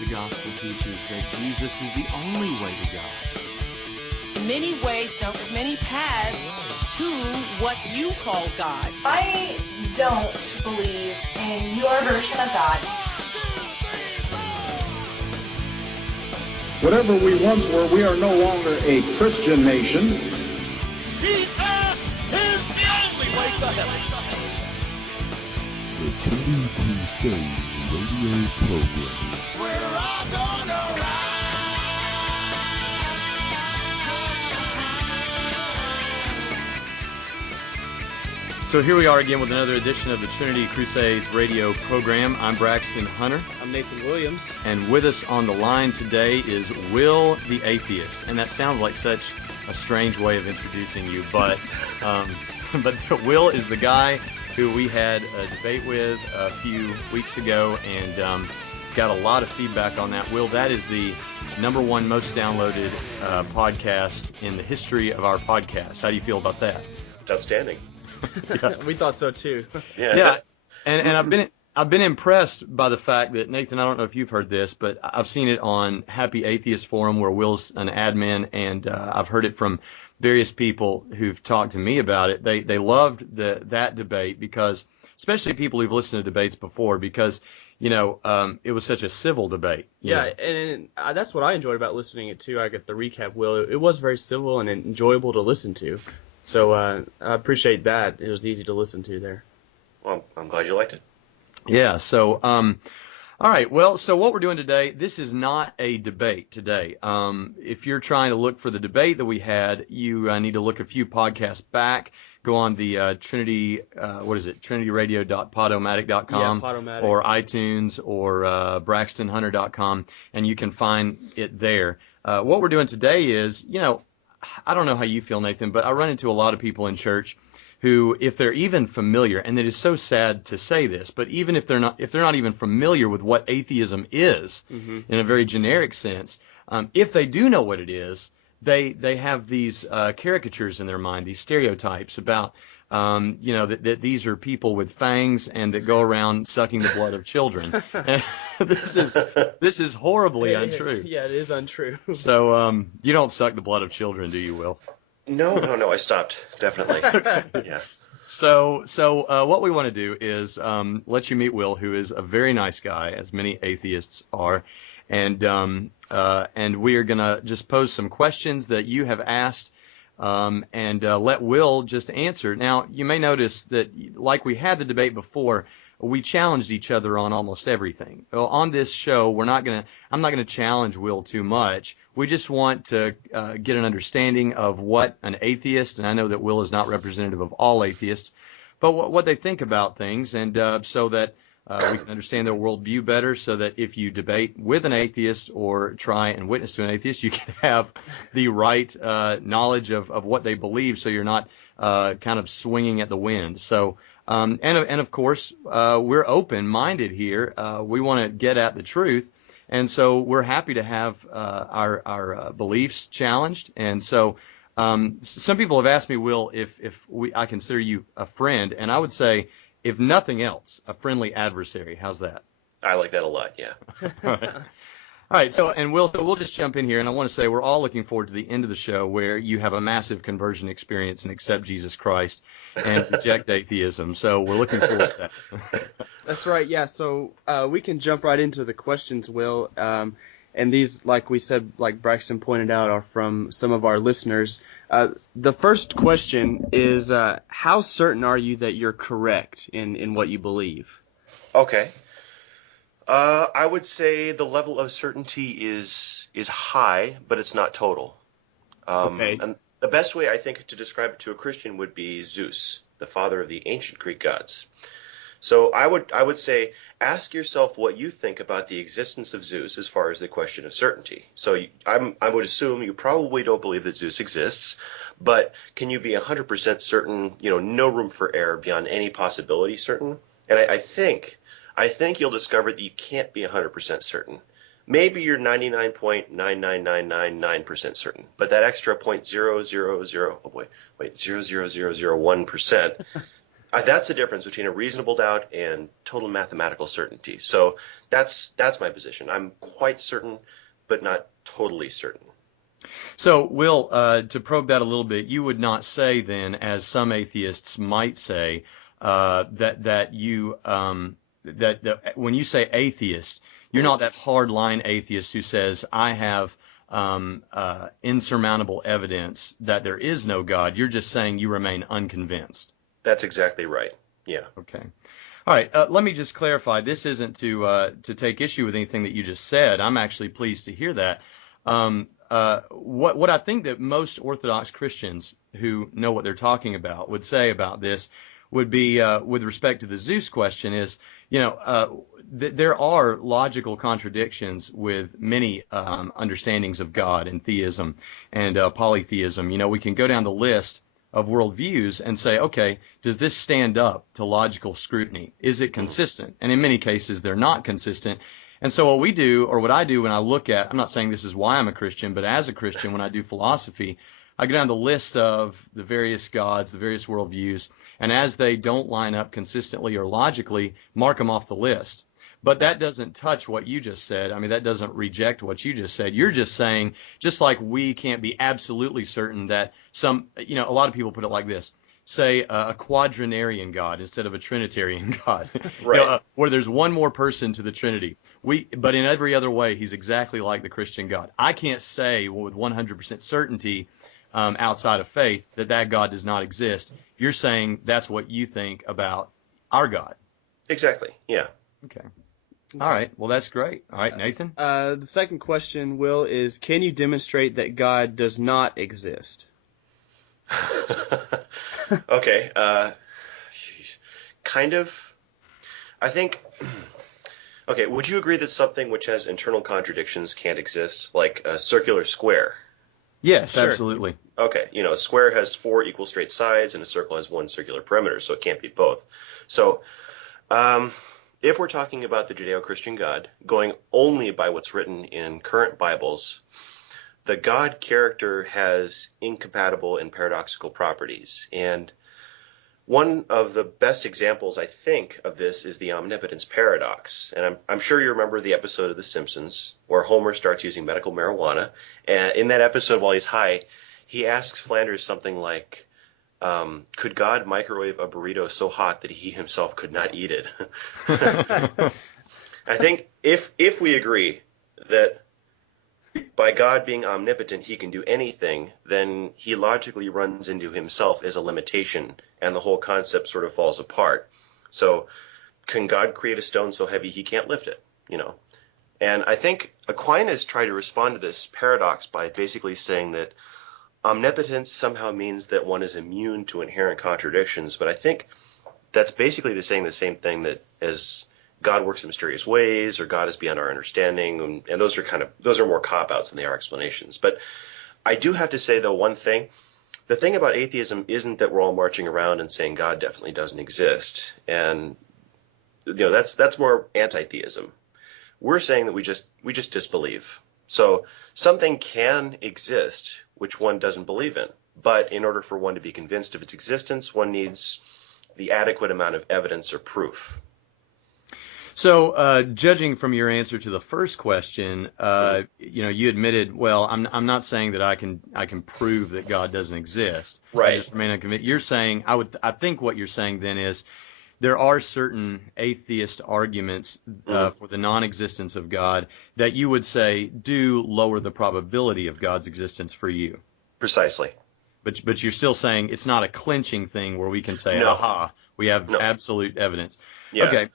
The gospel teaches that Jesus is the only way to God. Many ways, many paths to what you call God. I don't believe in your version of God. Whatever we once were, we are no longer a Christian nation. Jesus is the only way to heaven. The Trinity Crusades radio program. We're all gonna ride. So here we are again with another edition of the Trinity Crusades radio program. I'm Braxton Hunter. I'm Nathan Williams. And with us on the line today is Will the Atheist. And that sounds like such a strange way of introducing you, but Will is the guy who we had a debate with a few weeks ago and got a lot of feedback on that. Will, that is the #1 most downloaded podcast in the history of our podcast. How do you feel about that? It's outstanding. Yeah. We thought so too. Yeah. And I've been impressed by the fact that, Nathan, I don't know if you've heard this, but I've seen it on Happy Atheist Forum where Will's an admin, and I've heard it from various people who've talked to me about it. They loved that debate because, especially people who've listened to debates before, because it was such a civil debate. Yeah, and that's what I enjoyed about listening it too. I got the recap. Will, it was very civil and enjoyable to listen to. So I appreciate that. It was easy to listen to there. Well, I'm glad you liked it. Yeah, so, all right, well, so what we're doing today, this is not a debate today. If you're trying to look for the debate that we had, you need to look a few podcasts back. Go on the Trinity, trinityradio.podomatic.com Podomatic. or iTunes or braxtonhunter.com, and you can find it there. What we're doing today is, I don't know how you feel, Nathan, but I run into a lot of people in church who, if they're even familiar, and it is so sad to say this, but even if they're not even familiar with what atheism is, in a very generic sense, if they do know what it is, they have these caricatures in their mind, these stereotypes about, that these are people with fangs and that go around sucking the blood of children. And this is horribly untrue. Yeah, it is untrue. So you don't suck the blood of children, do you, Will? No, I stopped, definitely. Yeah. So what we want to do is let you meet Will, who is a very nice guy, as many atheists are, and we are going to just pose some questions that you have asked, and let Will just answer. Now, you may notice that, like we had the debate before, we challenged each other on almost everything. Well, on this show, I'm not going to challenge Will too much. We just want to get an understanding of what an atheist, and I know that Will is not representative of all atheists, but what they think about things, and so that we can understand their worldview better, so that if you debate with an atheist or try and witness to an atheist, you can have the right knowledge of what they believe, so you're not kind of swinging at the wind. So, and of course, we're open-minded here. We want to get at the truth, and so we're happy to have our beliefs challenged. And so, some people have asked me, Will, if I consider you a friend, and I would say, if nothing else, a friendly adversary. How's that? I like that a lot, yeah. All right, so we'll just jump in here, and I want to say we're all looking forward to the end of the show where you have a massive conversion experience and accept Jesus Christ and reject atheism. So we're looking forward to that. That's right, yeah. So we can jump right into the questions, Will. And these, like we said, like Braxton pointed out, are from some of our listeners. The first question is, how certain are you that you're correct in what you believe? Okay. I would say the level of certainty is high, but it's not total. Okay. And the best way, I think, to describe it to a Christian would be Zeus, the father of the ancient Greek gods. So I would say, ask yourself what you think about the existence of Zeus as far as the question of certainty. So I would assume you probably don't believe that Zeus exists, but can you be 100% certain, no room for error beyond any possibility certain? And I think you'll discover that you can't be 100% certain. Maybe you're 99.99999% certain, but that extra 0.0001%, That's the difference between a reasonable doubt and total mathematical certainty. So that's my position. I'm quite certain, but not totally certain. So, Will, to probe that a little bit, you would not say then, as some atheists might say, that when you say atheist, you're not that hard-line atheist who says, I have insurmountable evidence that there is no God. You're just saying you remain unconvinced. That's exactly right. Yeah. Okay. All right. Let me just clarify. This isn't to take issue with anything that you just said. I'm actually pleased to hear that. What I think that most Orthodox Christians who know what they're talking about would say about this would be, with respect to the Zeus question, is, there are logical contradictions with many understandings of God and theism and polytheism. We can go down the list of worldviews and say, okay, does this stand up to logical scrutiny? Is it consistent? And in many cases, they're not consistent. And so what we do, or what I do when I look at, I'm not saying this is why I'm a Christian, but as a Christian, when I do philosophy, I go down the list of the various gods, the various worldviews, and as they don't line up consistently or logically, mark them off the list. But that doesn't touch what you just said. I mean, that doesn't reject what you just said. You're just saying, just like we can't be absolutely certain that a lot of people put it like this, say a quadrinarian God instead of a Trinitarian God, Right. Where there's one more person to the Trinity. But in every other way, he's exactly like the Christian God. I can't say with 100% certainty outside of faith that God does not exist. You're saying that's what you think about our God. Exactly. Yeah. Okay. All right. Well, that's great. All right, Nathan? The second question, Will, is can you demonstrate that God does not exist? Okay. Kind of. I think. Okay. Would you agree that something which has internal contradictions can't exist, like a circular square? Yes, Sure. absolutely. Okay. A square has 4 equal straight sides, and a circle has 1 circular perimeter, so it can't be both. So, if we're talking about the Judeo-Christian God, going only by what's written in current Bibles, the God character has incompatible and paradoxical properties. And one of the best examples, I think, of this is the omnipotence paradox. And I'm sure you remember the episode of The Simpsons where Homer starts using medical marijuana. And in that episode, while he's high, he asks Flanders something like, could God microwave a burrito so hot that he himself could not eat it? I think if we agree that by God being omnipotent he can do anything, then he logically runs into himself as a limitation, and the whole concept sort of falls apart. So can God create a stone so heavy he can't lift it? And I think Aquinas tried to respond to this paradox by basically saying that omnipotence somehow means that one is immune to inherent contradictions, but I think that's basically saying the same thing that as God works in mysterious ways, or God is beyond our understanding, and those are more cop-outs than they are explanations. But I do have to say, though, one thing. The thing about atheism isn't that we're all marching around and saying God definitely doesn't exist, and that's more anti-theism. We're saying that we just disbelieve. So something can exist which one doesn't believe in, but in order for one to be convinced of its existence, one needs the adequate amount of evidence or proof. So, judging from your answer to the first question, you admitted, well, I'm not saying that I can prove that God doesn't exist. Right. I just remain unconvinced. You're saying, I think what you're saying then is there are certain atheist arguments for the non-existence of God that you would say do lower the probability of God's existence for you. Precisely. But you're still saying it's not a clinching thing where we can say, No. aha, we have absolute evidence. Yeah. Okay.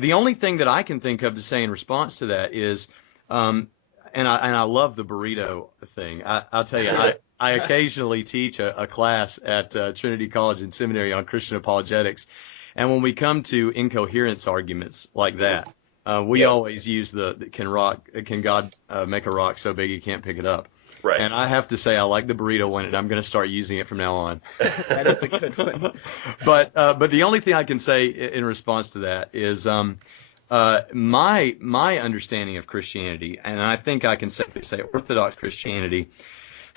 The only thing that I can think of to say in response to that is, and I love the burrito thing. I'll tell you, I occasionally teach a class at Trinity College and Seminary on Christian apologetics, and when we come to incoherence arguments like that, we always use can God make a rock so big he can't pick it up? Right. And I have to say I like the burrito one, and I'm going to start using it from now on. That is a good one. But the only thing I can say in response to that is my understanding of Christianity, and I think I can safely say Orthodox Christianity,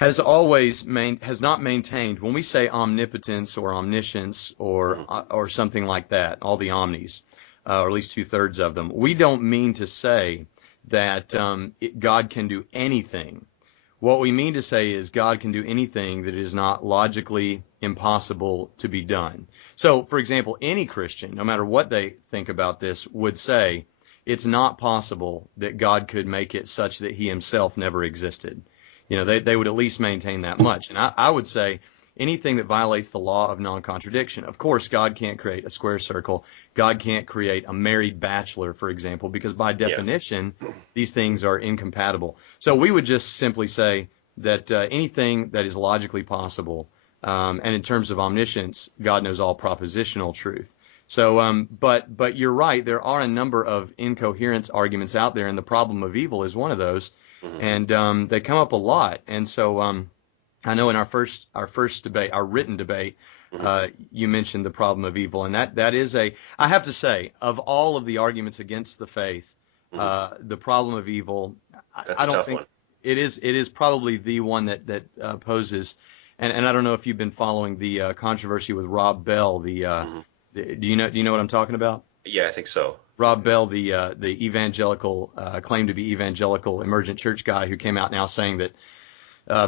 has not maintained, when we say omnipotence or omniscience or something like that, all the omnis, or at least 2/3 of them, we don't mean to say that God can do anything. What we mean to say is God can do anything that is not logically impossible to be done. So, for example, any Christian, no matter what they think about this, would say it's not possible that God could make it such that he himself never existed. They would at least maintain that much. And I would say anything that violates the law of non-contradiction. Of course, God can't create a square circle. God can't create a married bachelor, for example, because by definition, these things are incompatible. So we would just simply say that anything that is logically possible, and in terms of omniscience, God knows all propositional truth. So, but you're right. There are a number of incoherence arguments out there, and the problem of evil is one of those. And they come up a lot. And so I know in our first debate, our written debate, you mentioned the problem of evil, and that is I have to say, of all of the arguments against the faith, the problem of evil, I don't think it is probably the one that poses. And I don't know if you've been following the controversy with Rob Bell. Do you know what I'm talking about? Yeah, I think so. Rob Bell, the evangelical, claimed to be evangelical emergent church guy, who came out now saying that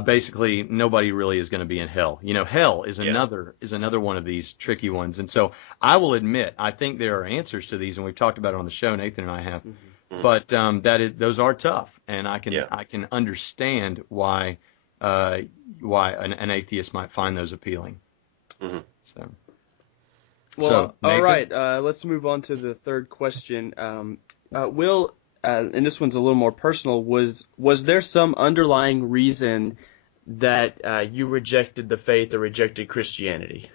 basically nobody really is going to be in hell. Hell is another one of these tricky ones. And so I will admit, I think there are answers to these, and we've talked about it on the show, Nathan and I have. But those are tough, and I can understand why an atheist might find those appealing. So. Well, all right. Let's move on to the third question. Will, and this one's a little more personal, was there some underlying reason that you rejected the faith or rejected Christianity?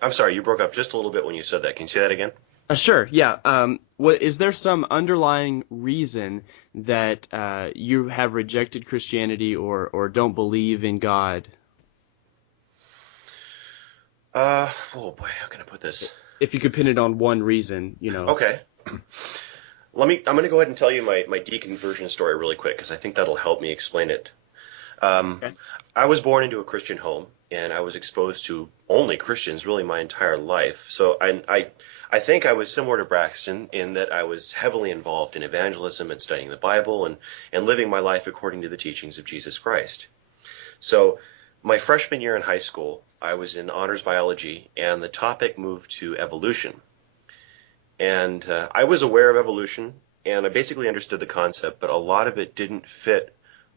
I'm sorry, you broke up just a little bit when you said that. Can you say that again? Sure, yeah. Is there some underlying reason that you have rejected Christianity or don't believe in God? Oh boy, how can I put this? If you could pin it on one reason, Okay. I'm going to go ahead and tell you my deconversion story really quick, because I think that'll help me explain it. Okay. I was born into a Christian home, and I was exposed to only Christians really my entire life. So I think I was similar to Braxton in that I was heavily involved in evangelism and studying the Bible and living my life according to the teachings of Jesus Christ. So my freshman year in high school, I was in honors biology, and the topic moved to evolution. And I was aware of evolution, and I basically understood the concept, but a lot of it didn't fit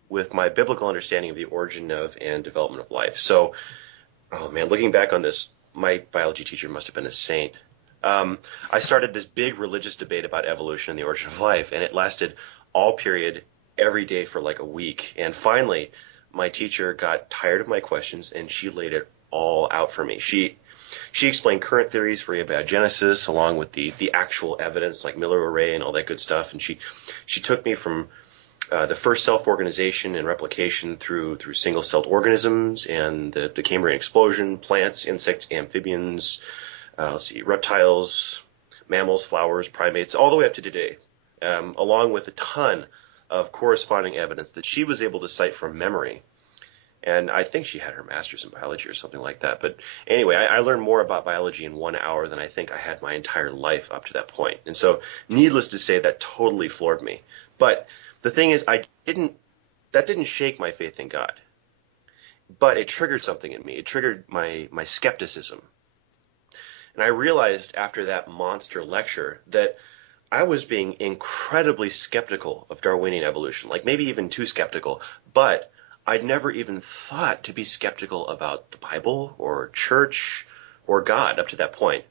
with my biblical understanding of the origin of and development of life. So, oh man, looking back on this, my biology teacher must have been a saint. I started this big religious debate about evolution and the origin of life, and it lasted all period, every day for like a week. And finally, my teacher got tired of my questions, and she laid it all out for me. She explained current theories for abiogenesis along with the actual evidence like Miller array and all that good stuff. And she took me from the first self-organization and replication through single-celled organisms and the Cambrian explosion, plants, insects, amphibians, reptiles, mammals, flowers, primates, all the way up to today, along with a ton of corresponding evidence that she was able to cite from memory. And I think she had her master's in biology or something like that. But anyway, I learned more about biology in 1 hour than I think I had my entire life up to that point. And so, needless to say, that totally floored me. But the thing is, that didn't shake my faith in God. But it triggered something in me. It triggered my skepticism. And I realized after that monster lecture that I was being incredibly skeptical of Darwinian evolution, like maybe even too skeptical. But I'd never even thought to be skeptical about the Bible or church or God up to that point.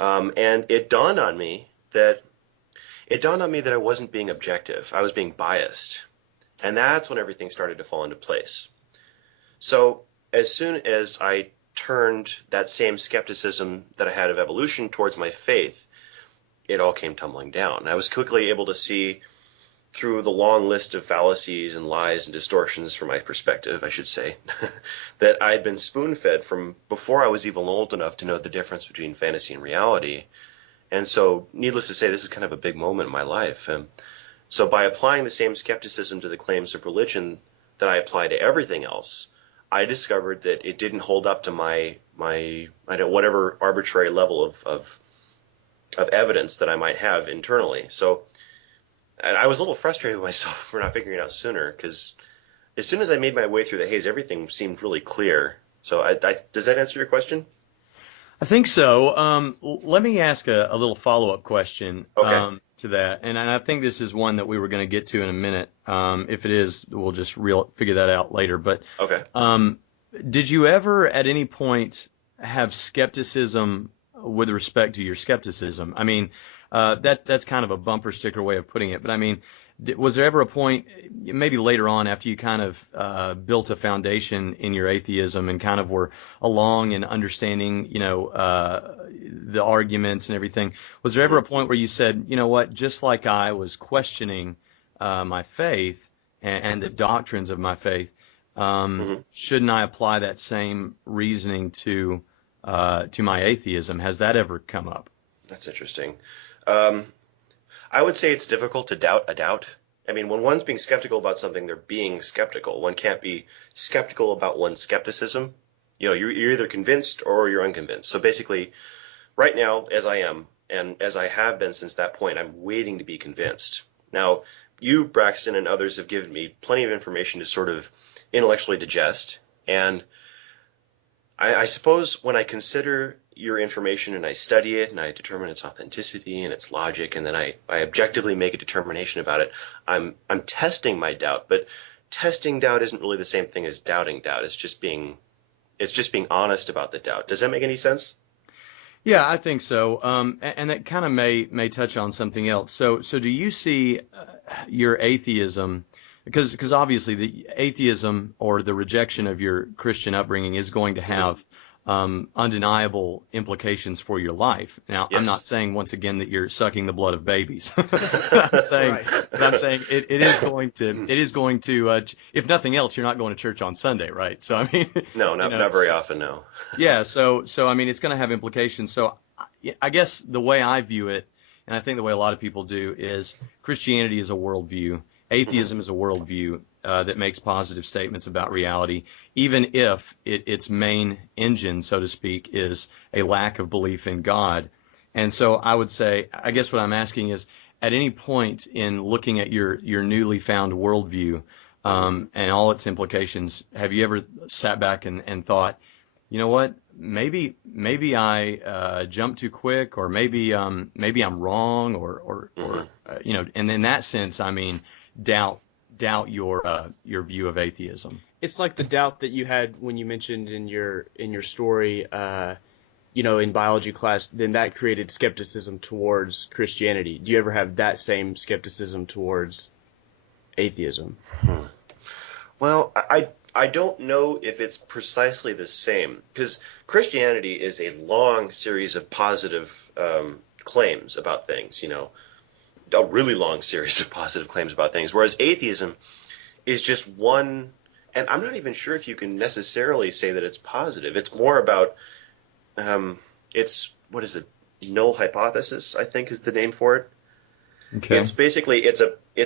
And it dawned on me that I wasn't being objective. I was being biased. And that's when everything started to fall into place. So as soon as I turned that same skepticism that I had of evolution towards my faith, it all came tumbling down. I was quickly able to see through the long list of fallacies and lies and distortions from my perspective, I should say, that I had been spoon-fed from before I was even old enough to know the difference between fantasy and reality. And so, needless to say, this is kind of a big moment in my life. So by applying the same skepticism to the claims of religion that I apply to everything else, I discovered that it didn't hold up to my I don't know, whatever arbitrary level of evidence that I might have internally. So and I was a little frustrated with myself for not figuring it out sooner, because as soon as I made my way through the haze, everything seemed really clear. So does that answer your question? I think so. Let me ask a little follow-up question to that, and I think this is one that we were going to get to in a minute. If it is, we'll just figure that out later. But okay. Did you ever at any point have skepticism with respect to your skepticism? I mean, that's kind of a bumper sticker way of putting it, but I mean, was there ever a point, maybe later on after you kind of built a foundation in your atheism and kind of were along in understanding, the arguments and everything, was there ever a point where you said, you know what, just like I was questioning my faith and the doctrines of my faith, shouldn't I apply that same reasoning to my atheism? Has that ever come up? That's interesting. I would say it's difficult to doubt a doubt. I mean, when one's being skeptical about something, they're being skeptical. One can't be skeptical about one's skepticism. You're either convinced or you're unconvinced. So basically, right now, as I am, and as I have been since that point, I'm waiting to be convinced. Now, you, Braxton, and others have given me plenty of information to sort of intellectually digest. And I suppose when I consider your information and I study it and I determine its authenticity and its logic, and then I objectively make a determination about it, I'm testing my doubt. But testing doubt isn't really the same thing as doubting doubt. It's just being honest about the doubt. Does that make any sense? Yeah, I think so. And that kind of may touch on something else. So do you see your atheism? Because obviously the atheism or the rejection of your Christian upbringing is going to have undeniable implications for your life. Now, yes. I'm not saying once again that you're sucking the blood of babies. I'm saying it is going to if nothing else, you're not going to church on Sunday, right? So I mean, no, not very often, no. Yeah, so I mean, it's going to have implications. So I guess the way I view it, and I think the way a lot of people do, is Christianity is a worldview. Atheism is a worldview that makes positive statements about reality, even if its main engine, so to speak, is a lack of belief in God. And so I would say, I guess what I'm asking is, at any point in looking at your newly found worldview and all its implications, have you ever sat back and thought, you know what, maybe I jumped too quick, or maybe I'm wrong, or and in that sense, I mean, doubt your view of atheism. It's like the doubt that you had when you mentioned in your story, in biology class. Then that created skepticism towards Christianity. Do you ever have that same skepticism towards atheism? Well, I don't know if it's precisely the same, because Christianity is a long series of positive claims about things, a really long series of positive claims about things, whereas atheism is just one, and I'm not even sure if you can necessarily say that it's positive. It's more about, null hypothesis, I think is the name for it. Okay. It's basically, it's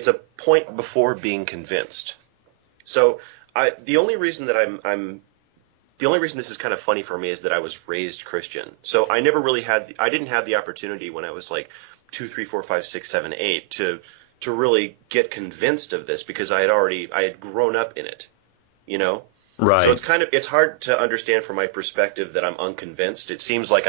a point before being convinced. So the only reason this is kind of funny for me is that I was raised Christian. So I never really I didn't have the opportunity when I was like 2, 3, 4, 5, 6, 7, 8 to really get convinced of this, because I had grown up in it, Right. So it's hard to understand from my perspective that I'm unconvinced. It seems like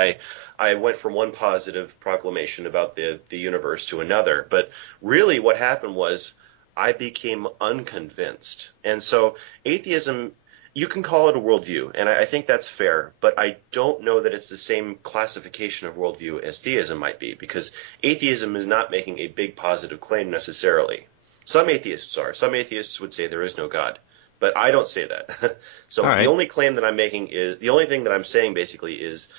I went from one positive proclamation about the universe to another, but really what happened was I became unconvinced. And so atheism, you can call it a worldview, and I think that's fair, but I don't know that it's the same classification of worldview as theism might be, because atheism is not making a big positive claim necessarily. Some atheists are. Some atheists would say there is no God, but I don't say that. So right. The only claim that I'm making is, the only thing that I'm saying basically is,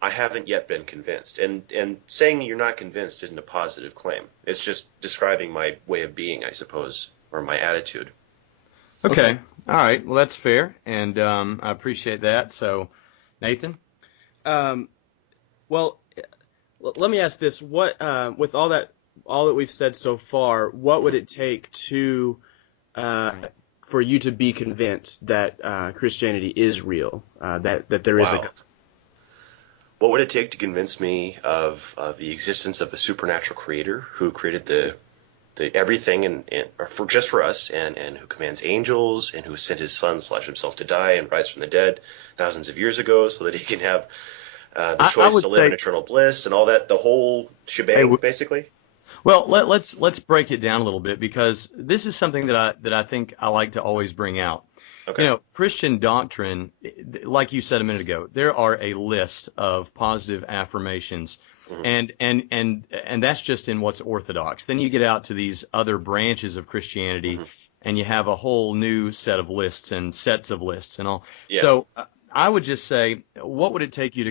I haven't yet been convinced. And saying you're not convinced isn't a positive claim. It's just describing my way of being, I suppose, or my attitude. Okay. All right. Well, that's fair, and I appreciate that. So, Nathan? Well, let me ask this. What, with all that we've said so far, what would it take to for you to be convinced that Christianity is real, that there is a God? What would it take to convince me of the existence of a supernatural creator who created the everything and just for us, and who commands angels, and who sent his son / himself to die and rise from the dead thousands of years ago so that he can have the choice to live in eternal bliss and all that, the whole shebang, basically? Well, let's break it down a little bit, because this is something that I think I like to always bring out. Okay. You know, Christian doctrine, like you said a minute ago, there are a list of positive affirmations, and that's just in what's orthodox. Then you get out to these other branches of Christianity, and you have a whole new set of lists and sets of lists and all. Yeah. So I would just say, what would it take to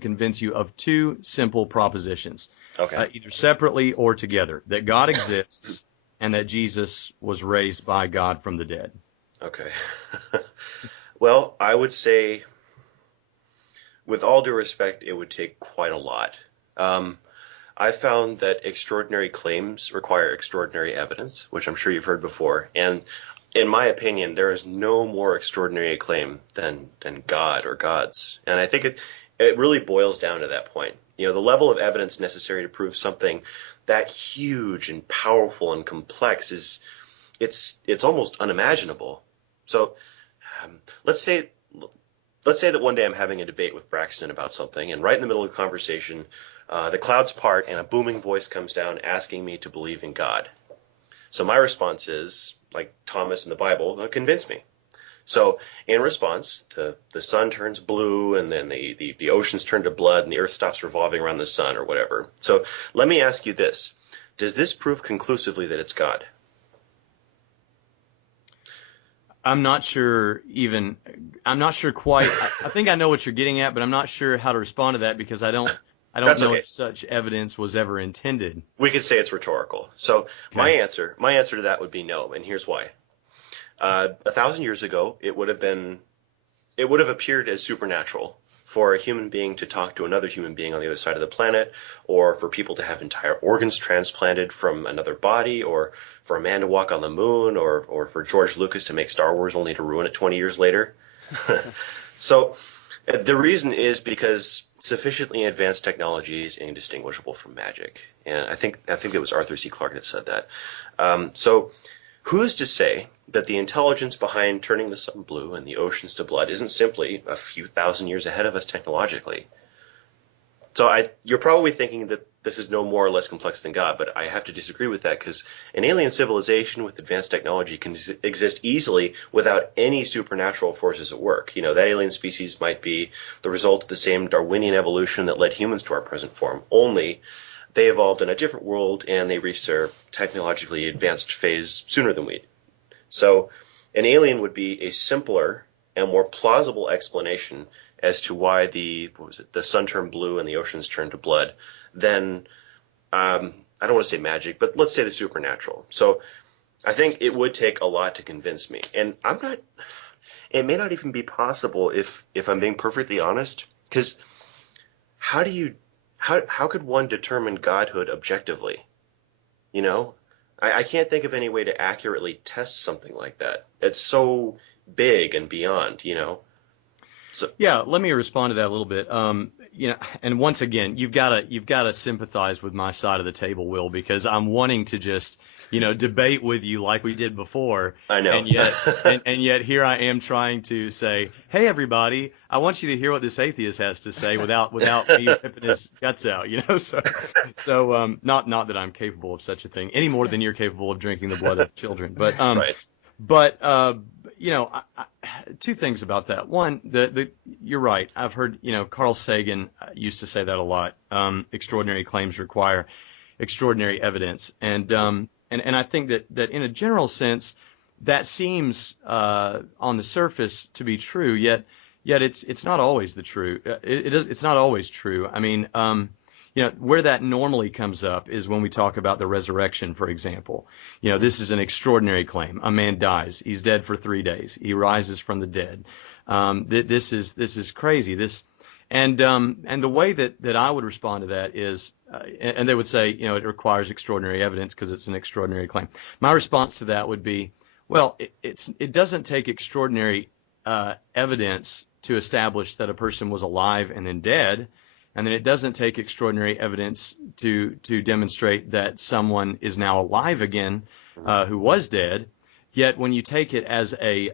convince you of two simple propositions? Okay. Either separately or together, that God exists and that Jesus was raised by God from the dead. Okay. Well, I would say, with all due respect, it would take quite a lot. I found that extraordinary claims require extraordinary evidence, which I'm sure you've heard before. And in my opinion, there is no more extraordinary a claim than God or gods. And I think it really boils down to that point. You know, the level of evidence necessary to prove something that huge and powerful and complex it's almost unimaginable. So let's say that one day I'm having a debate with Braxton about something, and right in the middle of the conversation, the clouds part and a booming voice comes down asking me to believe in God. So my response is, like Thomas in the Bible, convince me. So in response, the sun turns blue, and then the oceans turn to blood, and the earth stops revolving around the sun, or whatever. So let me ask you this. Does this prove conclusively that it's God? I'm not sure quite. I think I know what you're getting at, but I'm not sure how to respond to that, because I don't know if such evidence was ever intended. We could say it's rhetorical. So my answer to that would be no, and here's why. 1,000 years ago, it would have appeared as supernatural for a human being to talk to another human being on the other side of the planet, or for people to have entire organs transplanted from another body, or for a man to walk on the moon, or for George Lucas to make Star Wars only to ruin it 20 years later. So the reason is because sufficiently advanced technology is indistinguishable from magic. And I think it was Arthur C. Clarke that said that. So who's to say that the intelligence behind turning the sun blue and the oceans to blood isn't simply a few thousand years ahead of us technologically? So you're probably thinking that this is no more or less complex than God, but I have to disagree with that, because an alien civilization with advanced technology can exist easily without any supernatural forces at work. You know, that alien species might be the result of the same Darwinian evolution that led humans to our present form, only they evolved in a different world and they reached their technologically advanced phase sooner than we did. So an alien would be a simpler and more plausible explanation as to why the sun turned blue and the oceans turned to blood than, I don't want to say magic, but let's say the supernatural. So I think it would take a lot to convince me. And it may not even be possible if I'm being perfectly honest, because how could one determine godhood objectively? You know, I can't think of any way to accurately test something like that. It's so big and beyond, you know. So yeah, let me respond to that a little bit. You know, and once again, you've got to sympathize with my side of the table, Will, because I'm wanting to just, you know, debate with you like we did before. I know. And yet here I am trying to say, hey everybody, I want you to hear what this atheist has to say without me ripping his guts out, you know. So not that I'm capable of such a thing any more than you're capable of drinking the blood of children, but right. But you know, two things about that. One, you're right. I've heard, you know, Carl Sagan used to say that a lot. Extraordinary claims require extraordinary evidence, and I think that in a general sense, that seems on the surface to be true. Yet it's not always the true. It's not always true. I mean, you know, where that normally comes up is when we talk about the resurrection, for example. You know, this is an extraordinary claim. A man dies. He's dead for 3 days. He rises from the dead. This is crazy. And the way that I would respond to that is, and they would say, you know, it requires extraordinary evidence because it's an extraordinary claim. My response to that would be, Well, it doesn't take extraordinary evidence to establish that a person was alive and then dead, and then it doesn't take extraordinary evidence to demonstrate that someone is now alive again who was dead. Yet when you take it as a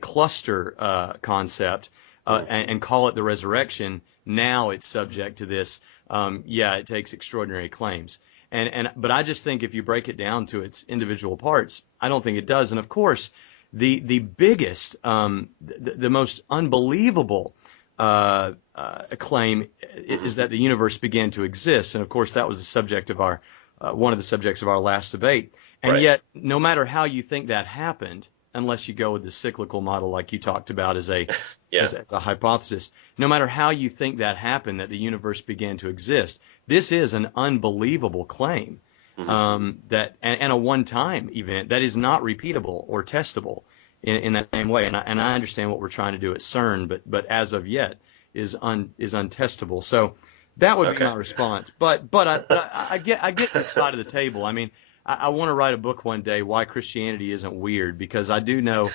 cluster concept and call it the resurrection, now it's subject to this. It takes extraordinary claims. But I just think if you break it down to its individual parts, I don't think it does. And of course, the biggest, the most unbelievable claim is that the universe began to exist. And of course, that was the subject of our one of the subjects of our last debate. And Right. yet, no matter how you think that happened, unless you go with the cyclical model like you talked about as a as a hypothesis, no matter how you think that happened, that the universe began to exist, this is an unbelievable claim. That a one-time event that is not repeatable or testable in that same way. And I understand what we're trying to do at CERN, but as of yet is untestable. So that would be my response. But I get your side of the table. I mean, I want to write a book one day, Why Christianity Isn't Weird, because I do know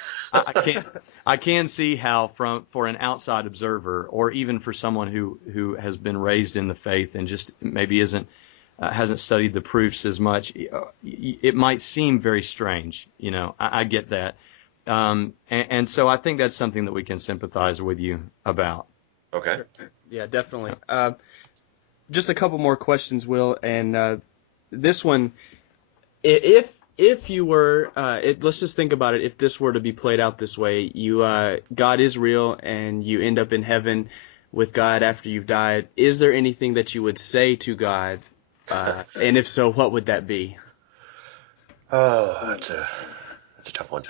I can see how for an outside observer, or even for someone who has been raised in the faith and just maybe hasn't studied the proofs as much, it might seem very strange. I get that. And so I think that's something that we can sympathize with you about. Okay. Sure. Yeah, definitely. Just a couple more questions, Will, and this one, if you were, let's just think about it. If this were to be played out this way, God is real, and you end up in heaven with God after you've died. Is there anything that you would say to God? And if so, what would that be? That's a tough one.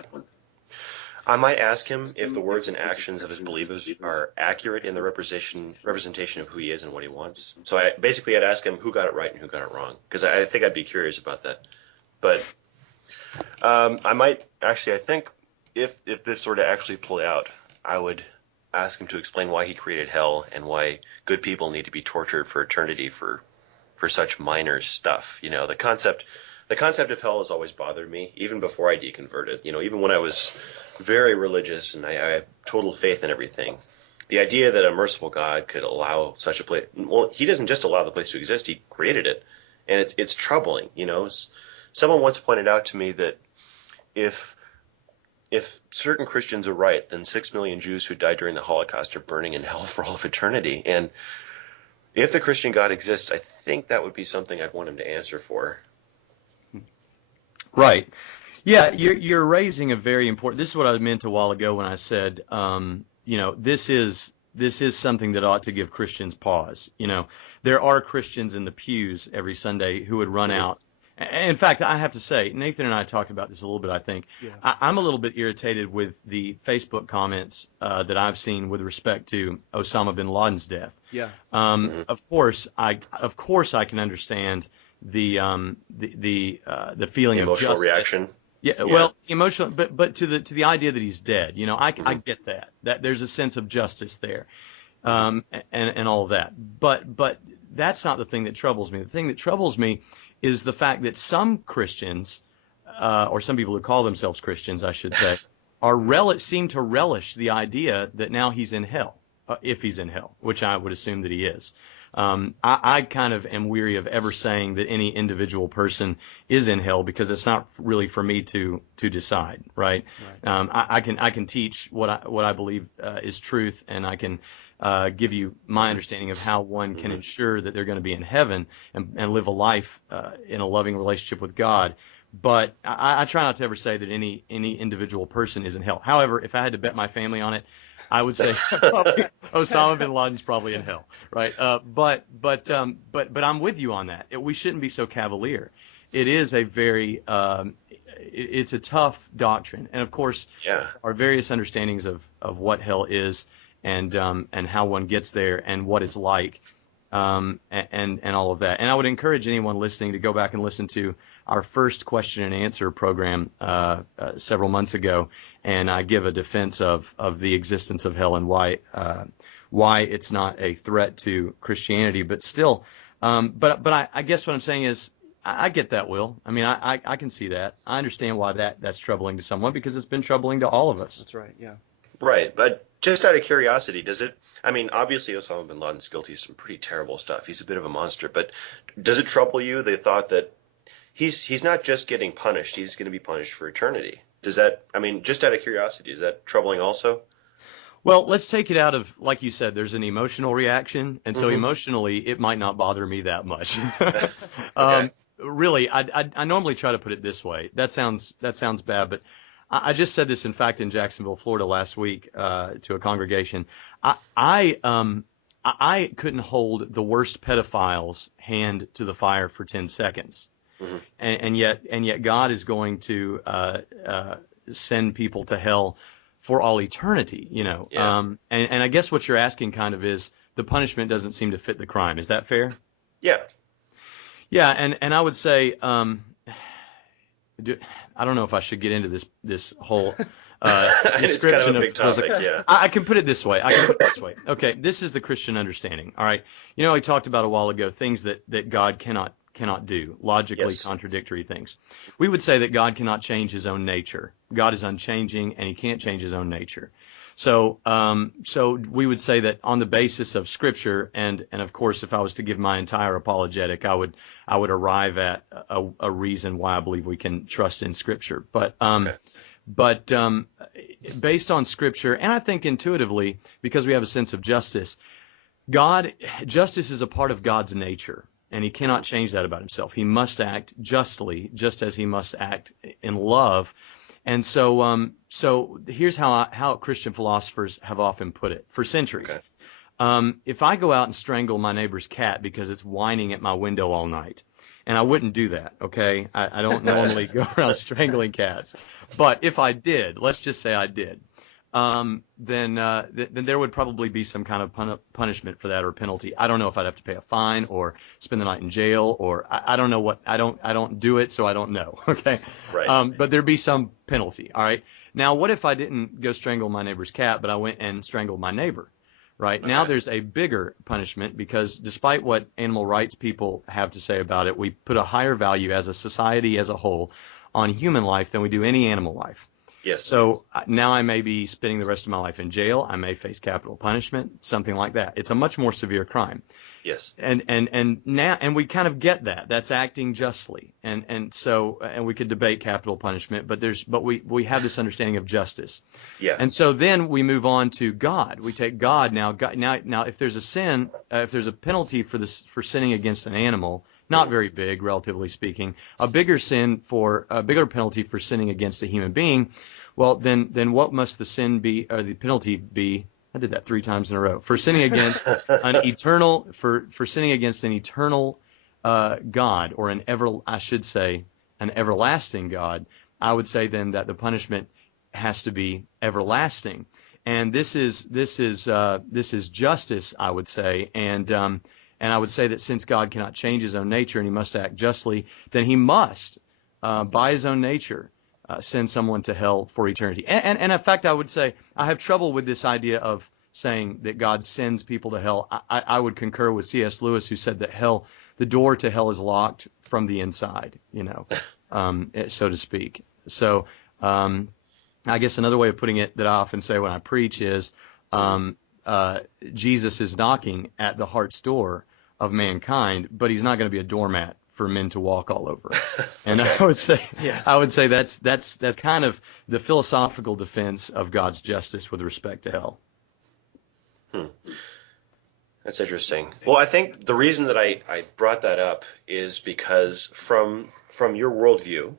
I might ask him if the words and actions of his believers are accurate in the representation of who he is and what he wants. So I'd ask him who got it right and who got it wrong, because I think I'd be curious about that. But I think if this were to actually play out, I would ask him to explain why he created hell and why good people need to be tortured for eternity for such minor stuff. The concept of hell has always bothered me, even before I deconverted. Even when I was very religious and I had total faith in everything. The idea that a merciful God could allow such a place, well, he doesn't just allow the place to exist, he created it. And it's troubling. Someone once pointed out to me that if certain Christians are right, then 6 million Jews who died during the Holocaust are burning in hell for all of eternity. And if the Christian God exists, I think that would be something I'd want him to answer for. Right. Yeah, you're raising a very important. This is what I meant a while ago when I said, this is something that ought to give Christians pause. There are Christians in the pews every Sunday who would run out. In fact, I have to say, Nathan and I talked about this a little bit, I think. Yeah. I'm a little bit irritated with the Facebook comments that I've seen with respect to Osama bin Laden's death. Yeah. Of course, I can understand the feeling of emotional justice. Reaction. Yeah, well, emotional, but to the idea that he's dead, I get that there's a sense of justice there, and all of that. But that's not the thing that troubles me. The thing that troubles me is the fact that some Christians, or some people who call themselves Christians, I should say, seem to relish the idea that now he's in hell, if he's in hell, which I would assume that he is. I kind of am weary of ever saying that any individual person is in hell, because it's not really for me to decide, right? I can teach what I believe is truth, and I can give you my understanding of how one can ensure that they're going to be in heaven and live a life in a loving relationship with God. But I try not to ever say that any individual person is in hell. However, if I had to bet my family on it, I would say Osama bin Laden's probably in hell, right? But I'm with you on that. We shouldn't be so cavalier. It is a very it's a tough doctrine, and of course, our various understandings of what hell is, and how one gets there, and what it's like, and all of that. And I would encourage anyone listening to go back and listen to our first question and answer program several months ago, and I give a defense of the existence of hell and why it's not a threat to Christianity. But still, but I guess what I'm saying is, I get that, Will. I mean, I can see that. I understand why that's troubling to someone because it's been troubling to all of us. That's right. Yeah. Right, but just out of curiosity, does it? I mean, obviously Osama bin Laden's guilty of some pretty terrible stuff. He's a bit of a monster, but does it trouble you the thought that he's not just getting punished; he's going to be punished for eternity? Does that? I mean, just out of curiosity, is that troubling also? Well, let's take it out of, like you said, there's an emotional reaction, and so emotionally, it might not bother me that much. Okay. Really, I normally try to put it this way. That sounds bad, but I just said this, in fact, in Jacksonville, Florida last week to a congregation. I couldn't hold the worst pedophile's hand to the fire for 10 seconds, and yet God is going to send people to hell for all eternity. Yeah. And I guess what you're asking kind of is the punishment doesn't seem to fit the crime. Is that fair? Yeah. Yeah, and I would say, I don't know if I should get into this whole It's kind of a big topic, yeah. I can put it this way. Okay, this is the Christian understanding. All right, I talked about a while ago things that God cannot do, logically contradictory things. We would say that God cannot change his own nature. God is unchanging, and he can't change his own nature. So we would say that on the basis of Scripture, and of course, if I was to give my entire apologetic, I would arrive at a reason why I believe we can trust in Scripture. But based on Scripture, and I think intuitively, because we have a sense of justice, justice is a part of God's nature, and he cannot change that about himself. He must act justly, just as he must act in love. And so here's how Christian philosophers have often put it for centuries. Okay. If I go out and strangle my neighbor's cat because it's whining at my window all night, and I wouldn't do that, okay? I don't normally go around strangling cats. But if I did, let's just say I did, then there would probably be some kind of punishment for that or penalty. I don't know if I'd have to pay a fine or spend the night in jail, or I don't know what. I don't do it, so I don't know. Okay, Right. but there'd be some penalty. All right. Now, what if I didn't go strangle my neighbor's cat, but I went and strangled my neighbor? Right. Okay. Now there's a bigger punishment because despite what animal rights people have to say about it, we put a higher value as a society as a whole on human life than we do any animal life. Yes. So now I may be spending the rest of my life in jail. I may face capital punishment, something like that. It's a much more severe crime. Yes. And we kind of get that. That's acting justly. And we could debate capital punishment, but we have this understanding of justice. Yeah. And so then we move on to God. We take God now. If there's a sin, if there's a penalty for sinning against an animal, not very big, relatively speaking, a bigger penalty for sinning against a human being, well, then what must the sin be, or the penalty be? I did that 3 times in a row. For sinning against an eternal God, or an everlasting God, I would say then that the punishment has to be everlasting. And this is justice, I would say, and I would say that since God cannot change his own nature and he must act justly, then he must, by his own nature, send someone to hell for eternity. And in fact, I would say I have trouble with this idea of saying that God sends people to hell. I would concur with C.S. Lewis, who said that the door to hell is locked from the inside, so to speak. So I guess another way of putting it that I often say when I preach is Jesus is knocking at the heart's door of mankind, but he's not going to be a doormat for men to walk all over. And Okay. I would say that's kind of the philosophical defense of God's justice with respect to hell. That's interesting. Well, I think the reason that I brought that up is because from your worldview,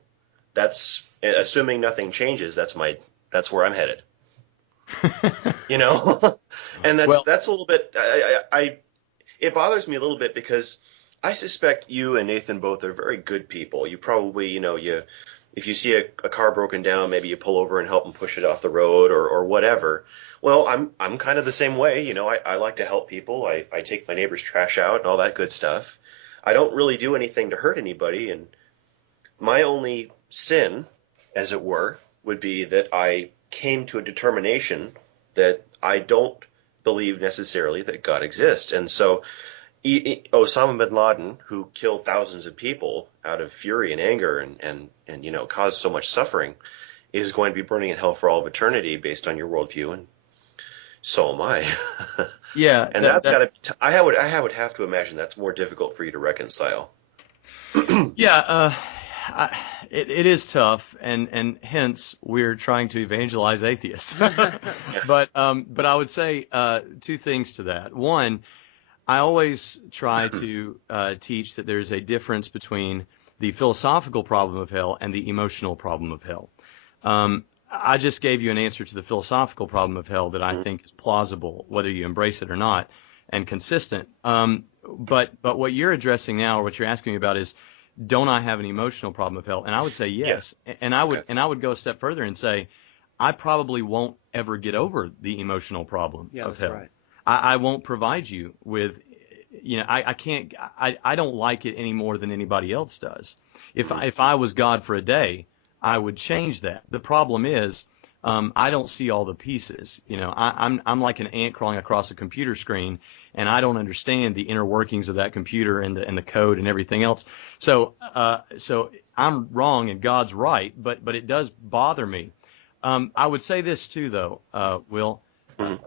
that's assuming nothing changes. That's where I'm headed. And that's a little bit. It bothers me a little bit because I suspect you and Nathan both are very good people. You probably, if you see a car broken down, maybe you pull over and help them push it off the road or whatever. Well, I'm kind of the same way. I like to help people. I take my neighbor's trash out and all that good stuff. I don't really do anything to hurt anybody. And my only sin, as it were, would be that I came to a determination that I don't believe necessarily that God exists. And so Osama bin Laden, who killed thousands of people out of fury and anger and caused so much suffering, is going to be burning in hell for all of eternity based on your worldview, and so am I. Yeah, and that's got to. I would have to imagine that's more difficult for you to reconcile. Yeah, it is tough, and hence we're trying to evangelize atheists. But I would say two things to that. One, I always try to teach that there's a difference between the philosophical problem of hell and the emotional problem of hell. I just gave you an answer to the philosophical problem of hell that I think is plausible, whether you embrace it or not, and consistent. But what you're addressing now, or what you're asking me about, is, don't I have an emotional problem of hell? And I would say yes. And I would go a step further and say, I probably won't ever get over the emotional problem of hell. Right. I won't provide you with, I don't like it any more than anybody else does. If I was God for a day, I would change that. The problem is, I don't see all the pieces. I'm like an ant crawling across a computer screen, and I don't understand the inner workings of that computer and the code and everything else. So I'm wrong and God's right, but it does bother me. I would say this too, though, Will.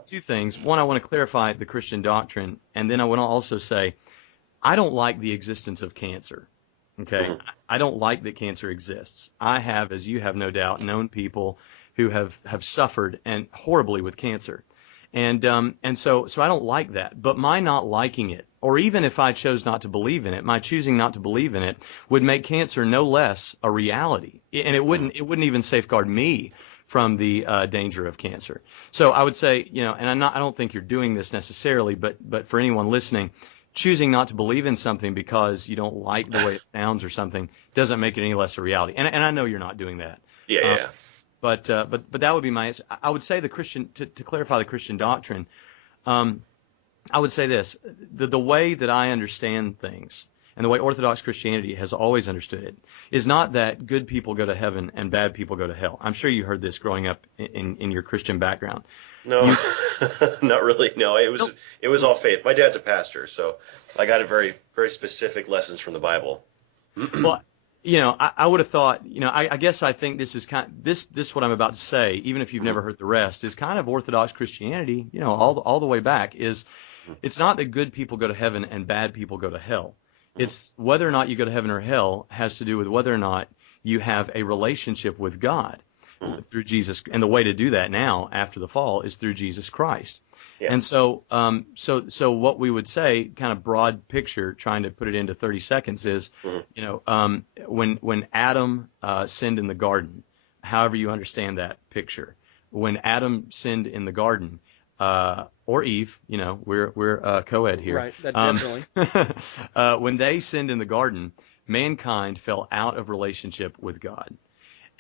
Two things. One, I want to clarify the Christian doctrine, and then I want to also say, I don't like the existence of cancer. Okay, I don't like that cancer exists. I have, as you have no doubt, known people who have suffered and horribly with cancer, and so I don't like that. But my not liking it, or even if I chose not to believe in it, my choosing not to believe in it would make cancer no less a reality, and it wouldn't even safeguard me from the danger of cancer. So I would say, and I don't think you're doing this necessarily, but for anyone listening, choosing not to believe in something because you don't like the way it sounds or something doesn't make it any less a reality. And I know you're not doing that. Yeah. But that would be my answer. I would say the Christian, to clarify the Christian doctrine, I would say this: the way that I understand things, and the way Orthodox Christianity has always understood it, is not that good people go to heaven and bad people go to hell. I'm sure you heard this growing up in your Christian background. No, not really. No, it was all faith. My dad's a pastor, so I got a very, very specific lessons from the Bible. Well, I would have thought, I guess I think this is this what I'm about to say, even if you've never heard the rest, is kind of Orthodox Christianity, all the way back, is it's not that good people go to heaven and bad people go to hell. It's whether or not you go to heaven or hell has to do with whether or not you have a relationship with God through Jesus. And the way to do that now after the fall is through Jesus Christ. Yeah. And so what we would say, kind of broad picture, trying to put it into 30 seconds, is, when Adam sinned in the garden, however you understand that picture, when Adam sinned in the garden, or Eve, we're co-ed here. Right, that definitely. When they sinned in the garden, mankind fell out of relationship with God.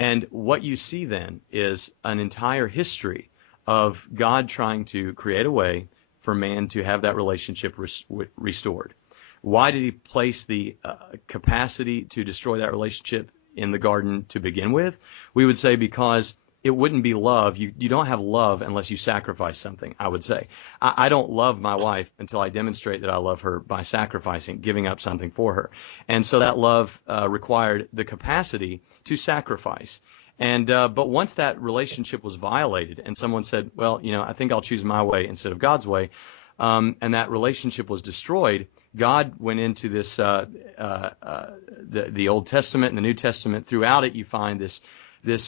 And what you see then is an entire history of God trying to create a way for man to have that relationship restored. Why did he place the capacity to destroy that relationship in the garden to begin with? We would say because it wouldn't be love. You don't have love unless you sacrifice something, I would say. I don't love my wife until I demonstrate that I love her by sacrificing, giving up something for her. And so that love required the capacity to sacrifice. And but once that relationship was violated and someone said, well, I think I'll choose my way instead of God's way, and that relationship was destroyed, God went into this, the Old Testament and the New Testament. Throughout it, you find this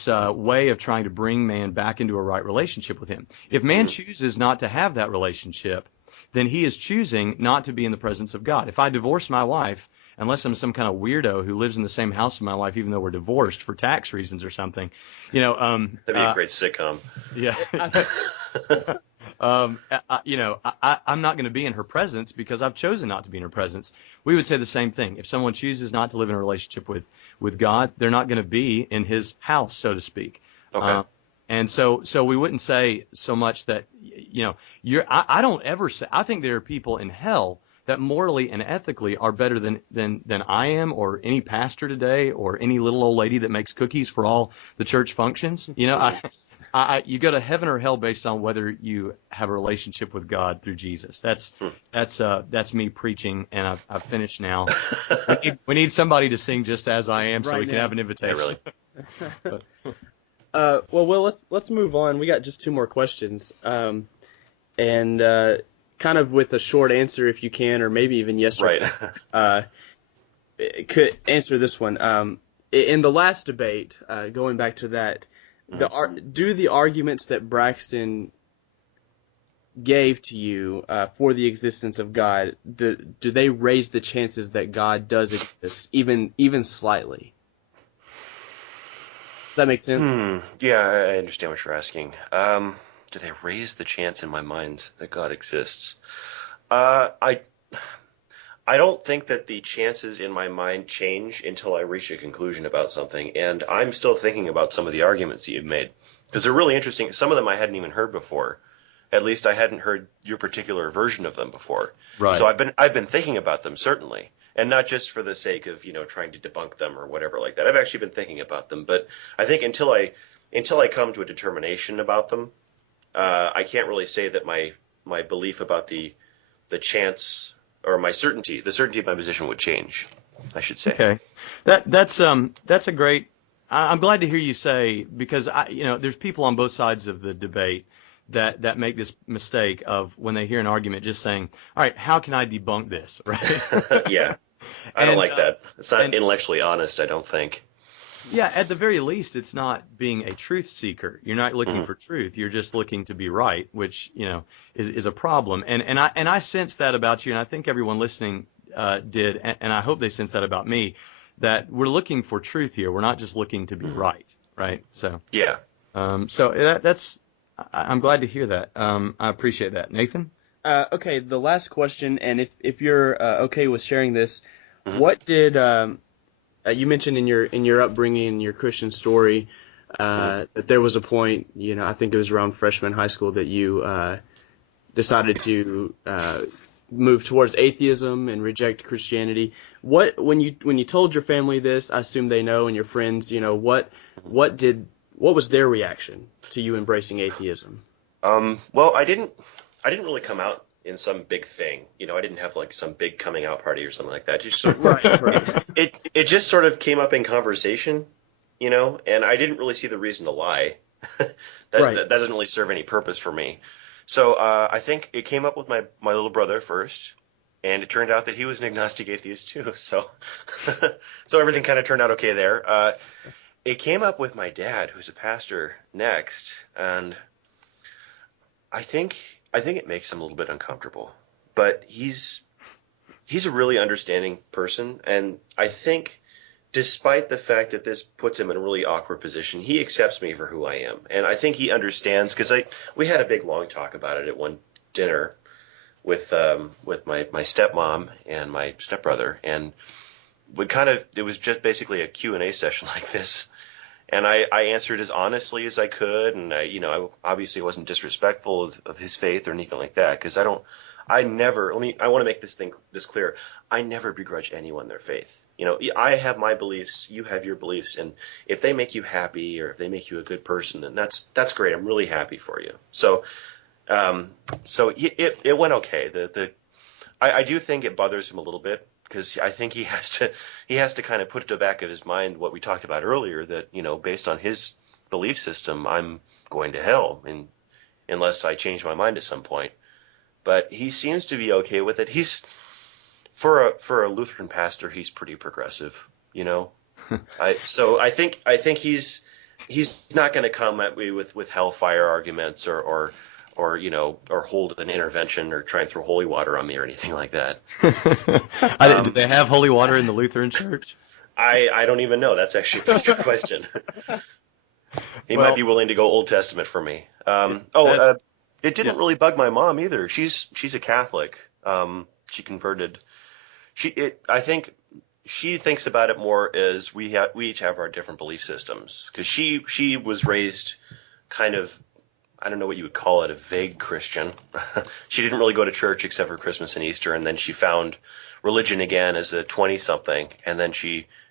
way of trying to bring man back into a right relationship with him. If man chooses not to have that relationship, then he is choosing not to be in the presence of God. If I divorce my wife, unless I'm some kind of weirdo who lives in the same house with my wife, even though we're divorced for tax reasons or something, that'd be a great sitcom. Yeah. I'm not going to be in her presence because I've chosen not to be in her presence. We would say the same thing. If someone chooses not to live in a relationship with God, they're not going to be in his house, so to speak. Okay. And so we wouldn't say so much that, I don't ever say, I think there are people in hell that morally and ethically are better than I am, or any pastor today, or any little old lady that makes cookies for all the church functions. you go to heaven or hell based on whether you have a relationship with God through Jesus. That's me preaching, and I've finished now. We need somebody to sing just as I am, so Right we can now. have an invitation. Yeah, really. Well, Will, let's move on. We got just 2 more questions, and kind of with a short answer if you can, or maybe even yes or Right. could answer this one. In the last debate, going back to that, do the arguments that Braxton gave to you for the existence of God, do they raise the chances that God does exist, even slightly? Does that make sense? Yeah, I understand what you're asking. Do they raise the chance in my mind that God exists? I don't think that the chances in my mind change until I reach a conclusion about something, and I'm still thinking about some of the arguments that you've made, because they're really interesting. Some of them I hadn't even heard before. At least I hadn't heard your particular version of them before. Right. So I've been thinking about them, certainly, and not just for the sake of trying to debunk them or whatever like that. I've actually been thinking about them, but I think until I come to a determination about them, I can't really say that my belief about the chance, or the certainty of my position would change, I should say. Okay, that's a great. I'm glad to hear you say, because there's people on both sides of the debate that make this mistake of, when they hear an argument, just saying, all right, how can I debunk this, right? Yeah, I don't like that. It's not intellectually honest, I don't think. Yeah, at the very least, it's not being a truth seeker. You're not looking for truth. You're just looking to be right, which is a problem. And I sense that about you, and I think everyone listening did, and I hope they sense that about me, that we're looking for truth here. We're not just looking to be right? So yeah. That's. I'm glad to hear that. I appreciate that, Nathan. Okay, the last question, and if you're okay with sharing this, what did you mentioned in your upbringing, your Christian story, that there was a point, I think it was around freshman high school, that you decided to move towards atheism and reject Christianity. When you told your family this, I assume they know, and your friends, what was their reaction to you embracing atheism? Well, I didn't really come out in some big thing. I didn't have like some big coming out party or something like that. Just sort of, Right. It just sort of came up in conversation, and I didn't really see the reason to lie. That doesn't really serve any purpose for me. So I think it came up with my little brother first, and it turned out that he was an agnostic atheist too. So so everything kind of turned out okay there. It came up with my dad, who's a pastor, next, and I think it makes him a little bit uncomfortable. But he's a really understanding person, and I think, despite the fact that this puts him in a really awkward position, he accepts me for who I am. And I think he understands, because we had a big long talk about it at one dinner with my stepmom and my stepbrother, and it was just basically a Q&A session like this. And I answered as honestly as I could, and I obviously wasn't disrespectful of his faith or anything like that, because I want to make this clear. I never begrudge anyone their faith. I have my beliefs, you have your beliefs, and if they make you happy or if they make you a good person, then that's great. I'm really happy for you. So it went okay. I do think it bothers him a little bit, because I think he has to kind of put it to the back of his mind what we talked about earlier, that based on his belief system, I'm going to hell unless I change my mind at some point. But he seems to be okay with it. He's for a Lutheran pastor, he's pretty progressive, So I think he's not going to come at me with hellfire arguments or hold an intervention or try and throw holy water on me or anything like that. Do they have holy water in the Lutheran Church? I don't even know. That's actually a pretty good question. He might be willing to go Old Testament for me. It didn't really bug my mom either. She's a Catholic. She converted. I think she thinks about it more as we each have our different belief systems, because she was raised kind of, I don't know what you would call it, a vague Christian. She didn't really go to church except for Christmas and Easter, and then she found religion again as a 20-something, and then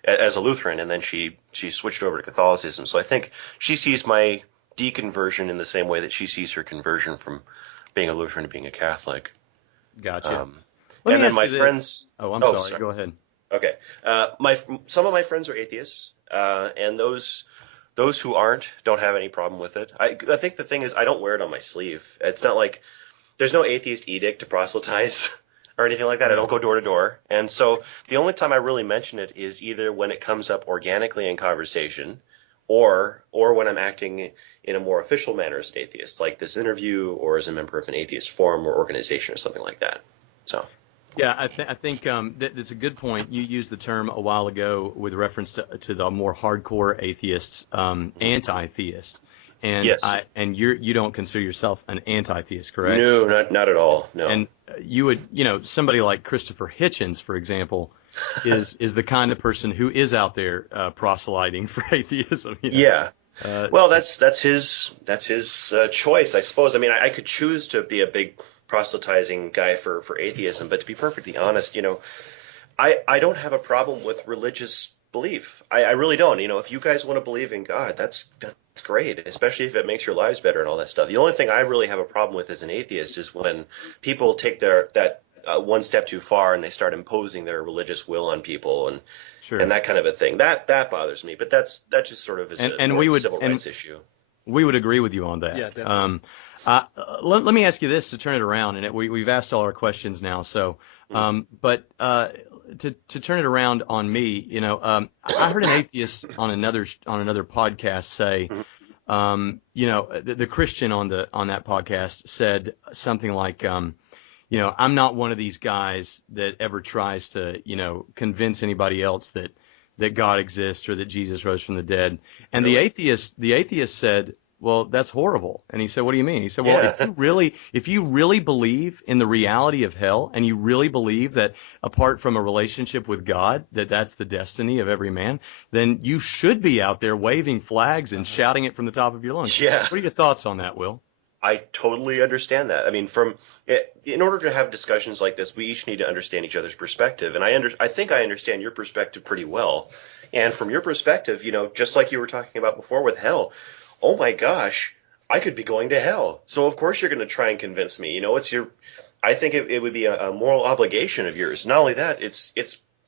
as a Lutheran, and then she switched over to Catholicism. So I think she sees my deconversion in the same way that she sees her conversion from being a Lutheran to being a Catholic. Gotcha. And then my friends. Oh, I'm sorry. Go ahead. Okay. Some of my friends are atheists, and those who aren't don't have any problem with it. I think the thing is I don't wear it on my sleeve. It's not like there's no atheist edict to proselytize or anything like that. I don't go door to door. And so the only time I really mention it is either when it comes up organically in conversation or when I'm acting in a more official manner as an atheist, like this interview or as a member of an atheist forum or organization or something like that. So. Yeah, I think that's a good point. You used the term a while ago with reference to the more hardcore atheists, anti-theists. And yes. You don't consider yourself an anti-theist, correct? No, not at all. No. And you would, somebody like Christopher Hitchens, for example, is the kind of person who is out there proselyting for atheism. Yeah. Well, that's his choice, I suppose. I mean, I could choose to be a big proselytizing guy for atheism, but to be perfectly honest, I don't have a problem with religious belief. I really don't. If you guys want to believe in God, that's great, especially if it makes your lives better and all that stuff. The only thing I really have a problem with as an atheist is when people take that one step too far and they start imposing their religious will on people and that kind of a thing. That bothers me. But that just sort of is a civil rights issue. We would agree with you on that. Yeah, definitely. Let me ask you this to turn it around, and we've asked all our questions now. So, but to turn it around on me, I heard an atheist on another podcast say, the Christian on that podcast said something like, I'm not one of these guys that ever tries to, convince anybody else that God exists or that Jesus rose from the dead. And the atheist said, well, that's horrible. And he said, what do you mean? He said, well, if you really believe in the reality of hell and you really believe that apart from a relationship with God, that's the destiny of every man, then you should be out there waving flags and shouting it from the top of your lungs. Yeah. What are your thoughts on that, Will? I totally understand that. I mean, in order to have discussions like this, we each need to understand each other's perspective. And I think I understand your perspective pretty well. And from your perspective, just like you were talking about before with hell, oh my gosh, I could be going to hell. So of course you're going to try and convince me. I think it would be a moral obligation of yours. Not only that, it's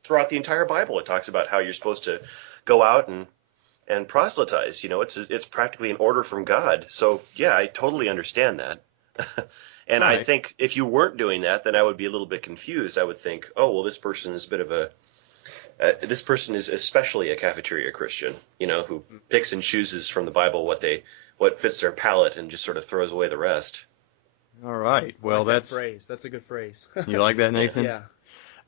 throughout the entire Bible. It talks about how you're supposed to go out and proselytize. It's practically an order from God. So yeah, I totally understand that. And right. I think if you weren't doing that, then I would be a little bit confused. I would think, oh well, this person is a bit of this person is especially a cafeteria Christian, who picks and chooses from the Bible what fits their palate and just sort of throws away the rest. All right. Well, that's a good phrase. You like that, Nathan? Yeah.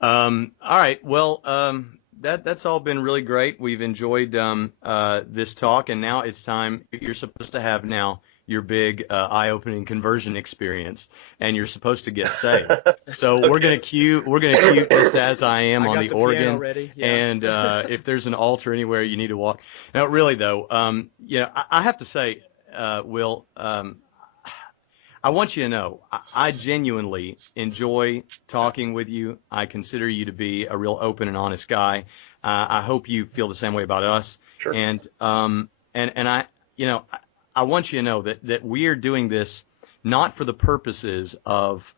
All right. Well, that's all been really great. We've enjoyed this talk, and now it's time. You're supposed to have now your big eye-opening conversion experience, and you're supposed to get saved. So we're gonna cue just as I am on the organ, ready. Yeah. And if there's an altar anywhere you need to walk. Now, really though, I have to say, Will, I want you to know I genuinely enjoy talking with you. I consider you to be a real open and honest guy. I hope you feel the same way about us. Sure. And I want you to know that we are doing this not for the purposes of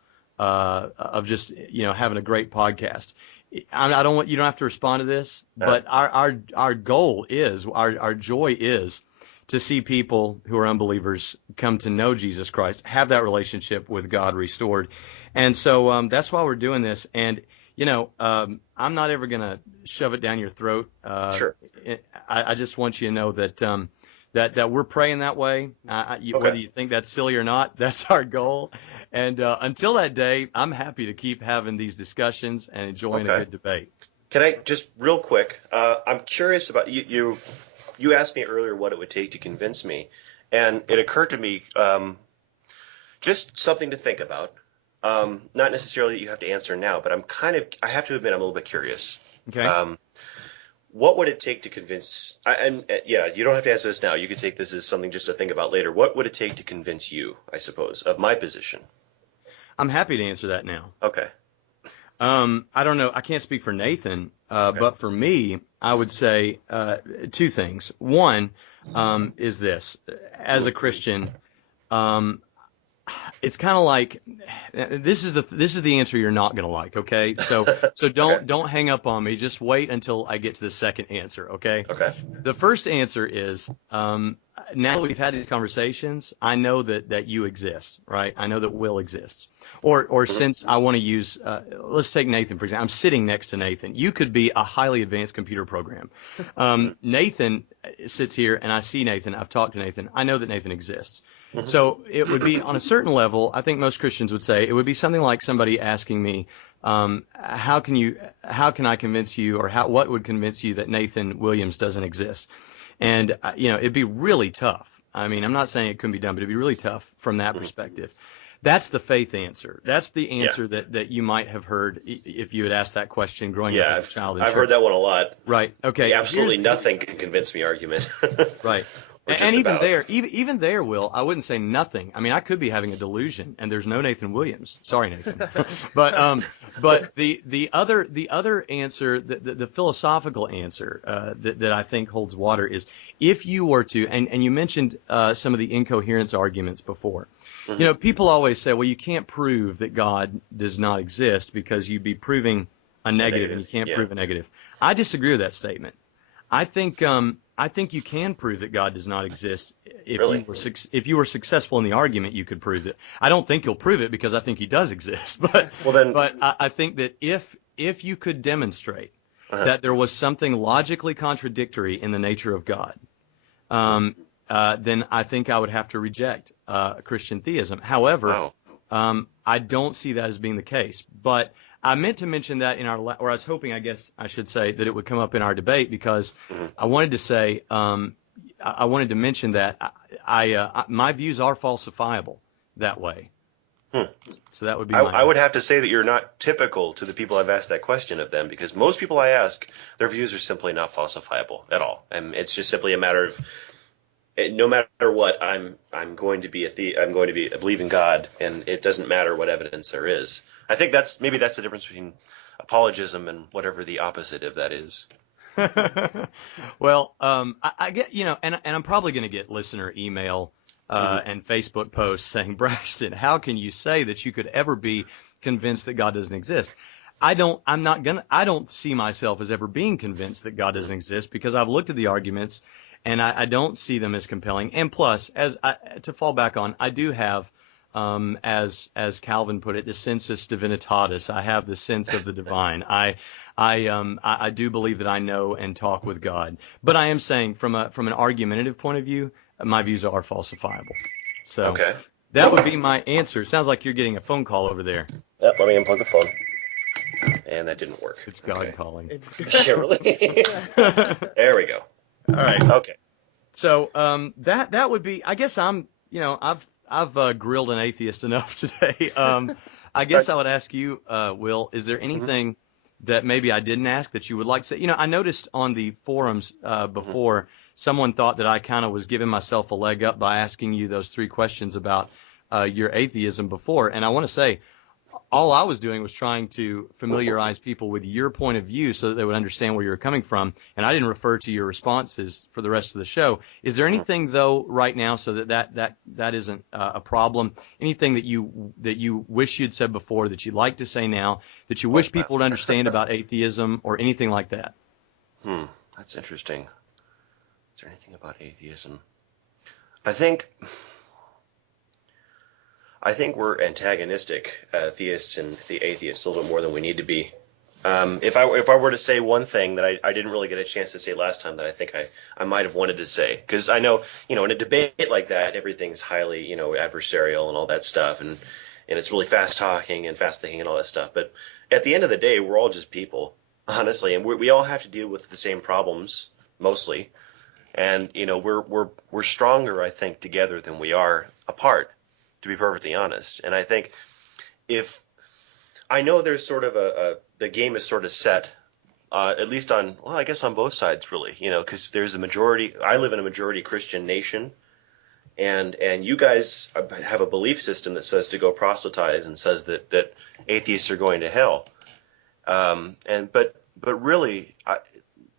just having a great podcast. You don't have to respond to this, but our goal is our joy is to see people who are unbelievers come to know Jesus Christ, have that relationship with God restored, and so that's why we're doing this. And I'm not ever going to shove it down your throat. Sure. I just want you to know that. That we're praying that way, Okay. Whether you think that's silly or not, that's our goal. And until that day, I'm happy to keep having these discussions and enjoying a good debate. Can I just real quick? I'm curious about you. You asked me earlier what it would take to convince me, and it occurred to me just something to think about. Not necessarily that you have to answer now, but I have to admit I'm a little bit curious. Okay. What would it take to convince? You don't have to answer this now. You could take this as something just to think about later. What would it take to convince you, I suppose, of my position? I'm happy to answer that now. Okay. I don't know. I can't speak for Nathan, but for me, I would say two things. One is this: as a Christian, it's kind of like this is the answer you're not going to like. Okay, so don't hang up on me. Just wait until I get to the second answer. Okay. Okay. The first answer is now we've had these conversations, I know that you exist, right? I know that Will exists. Or since I want to use, let's take Nathan, for example. I'm sitting next to Nathan. You could be a highly advanced computer program. Nathan sits here, and I see Nathan. I've talked to Nathan. I know that Nathan exists. So it would be, on a certain level, I think most Christians would say, it would be something like somebody asking me, how can I convince you, or what would convince you that Nathan Williams doesn't exist? And, it'd be really tough. I mean, I'm not saying it couldn't be done, but it'd be really tough from that perspective. That's the faith answer. That's the answer that you might have heard if you had asked that question growing up as a child in church. I've heard that one a lot. Right. Okay. Absolutely nothing can convince me argument. Right. And even there, Will, I wouldn't say nothing. I mean, I could be having a delusion, and there's no Nathan Williams. Sorry, Nathan. But the other answer, the philosophical answer that I think holds water is, if you were to, and you mentioned some of the incoherence arguments before. People always say, well, you can't prove that God does not exist because you'd be proving a negative, and you can't prove a negative. I disagree with that statement. I think you can prove that God does not exist if you were successful in the argument. You could prove it. I don't think you'll prove it because I think He does exist. But I think that if you could demonstrate that there was something logically contradictory in the nature of God, then I think I would have to reject Christian theism. However, I don't see that as being the case. But I meant to mention that or I was hoping, I guess I should say, that it would come up in our debate, because I wanted to say, I wanted to mention that my views are falsifiable that way. So that would be I would have to say that you're not typical to the people I've asked that question of them, because most people I ask, their views are simply not falsifiable at all. And it's just simply a matter of, no matter what, I'm going to believe in God, and it doesn't matter what evidence there is. I think that's the difference between apologism and whatever the opposite of that is. Well, I get, and I'm probably going to get listener email and Facebook posts saying, Braxton, how can you say that you could ever be convinced that God doesn't exist? I don't see myself as ever being convinced that God doesn't exist, because I've looked at the arguments and I don't see them as compelling. And plus, to fall back on, I do have, as Calvin put it, the sensus divinitatis. I have the sense of the divine. I do believe that I know and talk with God. But I am saying, from an argumentative point of view, my views are falsifiable. So that would be my answer. Sounds like you're getting a phone call over there. Yep, let me unplug the phone. And that didn't work. It's God calling. Yeah, really? There we go. All right. Okay. So that would be, I guess I've grilled an atheist enough today. I guess I would ask you, Will, is there anything that maybe I didn't ask that you would like to say? I noticed on the forums before, someone thought that I kind of was giving myself a leg up by asking you those 3 questions about your atheism before. And I want to say, all I was doing was trying to familiarize people with your point of view so that they would understand where you were coming from. And I didn't refer to your responses for the rest of the show. Is there anything, though, right now, so that isn't a problem? Anything that you wish you'd said before that you'd like to say now, that you wish people would understand about atheism, or anything like that? That's interesting. Is there anything about atheism? I think we're antagonistic, theists and the atheists, a little bit more than we need to be. If I were to say one thing that I didn't really get a chance to say last time that I think I might have wanted to say, because I know, in a debate like that, everything's highly, adversarial and all that stuff, and it's really fast talking and fast thinking and all that stuff. But at the end of the day, we're all just people, honestly, and we all have to deal with the same problems mostly. And we're stronger, I think, together than we are apart, to be perfectly honest. And I think I know there's sort of the game is sort of set, at least on both sides, really, because there's a majority. I live in a majority Christian nation, and you guys have a belief system that says to go proselytize and says that atheists are going to hell. But really,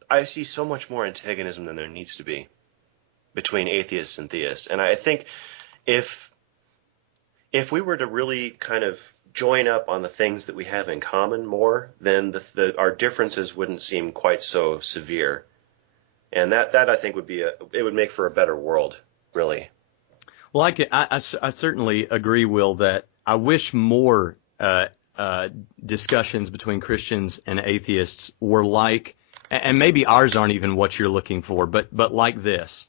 I see so much more antagonism than there needs to be between atheists and theists. And I think if we were to really kind of join up on the things that we have in common more, then our differences wouldn't seem quite so severe. And that I think it would make for a better world, really. Well, I certainly agree, Will, that I wish more discussions between Christians and atheists were like, and maybe ours aren't even what you're looking for, but like this,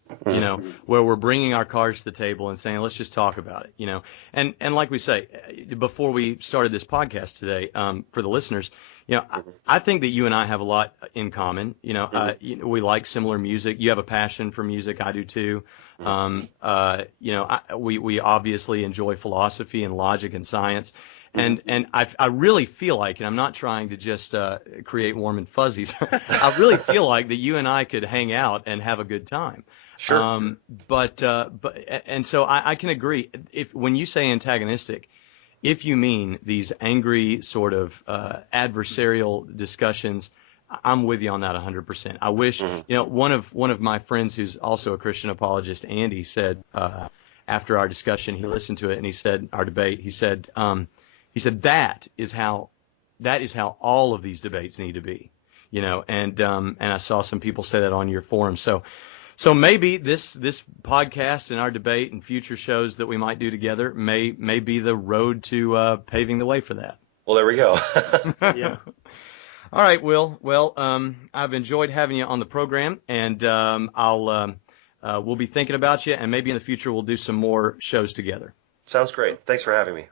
where we're bringing our cards to the table and saying, let's just talk about it, and like we say, before we started this podcast today, for the listeners, I think that you and I have a lot in common. We like similar music. You have a passion for music. I do too. We obviously enjoy philosophy and logic and science. And I really feel like, and I'm not trying to just create warm and fuzzies, I really feel like that you and I could hang out and have a good time. Sure. And so I can agree. When you say antagonistic, if you mean these angry sort of adversarial discussions, I'm with you on that 100%. I wish, one of my friends who's also a Christian apologist, Andy, said after our discussion, he listened to it and he said, our debate, he said that is how all of these debates need to be, and I saw some people say that on your forum. So maybe this podcast and our debate and future shows that we might do together may be the road to paving the way for that. Well, there we go. Yeah. All right, Will. Well, I've enjoyed having you on the program, and we'll be thinking about you, and maybe in the future we'll do some more shows together. Sounds great. Thanks for having me.